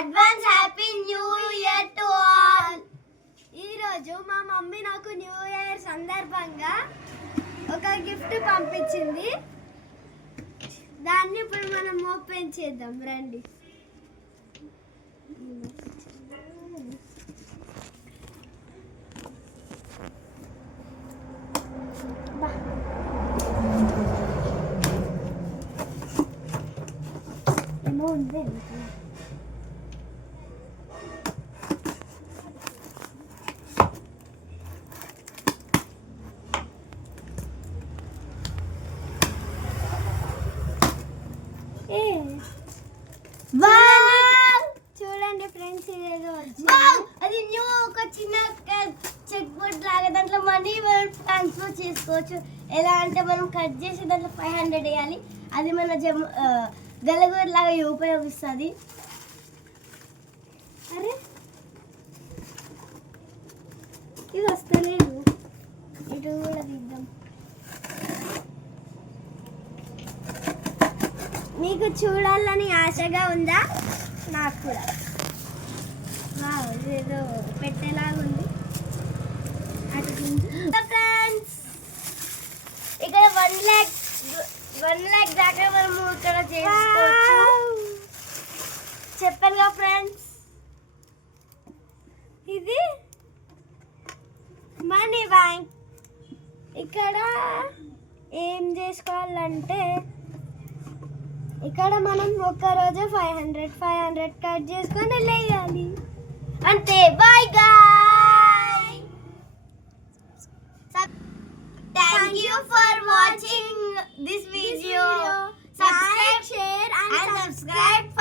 Advance happy new year to all. ఈరోజు మా mummy నాకు న్యూ ఇయర్ సందర్భంగా ఒక గిఫ్ట్ పంపించింది. దాన్ని ఇప్పుడు మనం ఓపెన్ చేద్దాం రండి. ఏమో ఉంది. చూడండి ఫ్రెండ్స్, ఇదేదో అది న్యూ ఒక చిన్న చెక్ బోర్డ్ లాగా. దాంట్లో మనీ ట్రాన్స్ఫర్ చేసుకోవచ్చు. ఎలా అంటే మనం కట్ చేసి దాంట్లో 500 వేయాలి. అది మన గలగూరు లాగా ఉపయోగిస్తుంది. అరే ఇది వస్తలేదు. ఇటు కూడా తీద్దాం. మీకు చూడాలని ఆశగా ఉందా? నాకు కూడా. ఏదో పెట్టేలాగా ఉంది. అటు ఫ్రెండ్స్, ఇక్కడ 1 lakh దాకా మనము ఇక్కడ చేసుకోవచ్చు. చెప్పానుగా ఫ్రెండ్స్, ఇది మనీ బ్యాంక్. ఇక్కడ ఏం చేసుకోవాలంటే ఇక్కడ మనం ఒక్కరోజు 500 కట్ చేసుకొని వెళ్ళేయాలి అంతే. Bye guy. Thank you for watching this video. Subscribe, share and subscribe.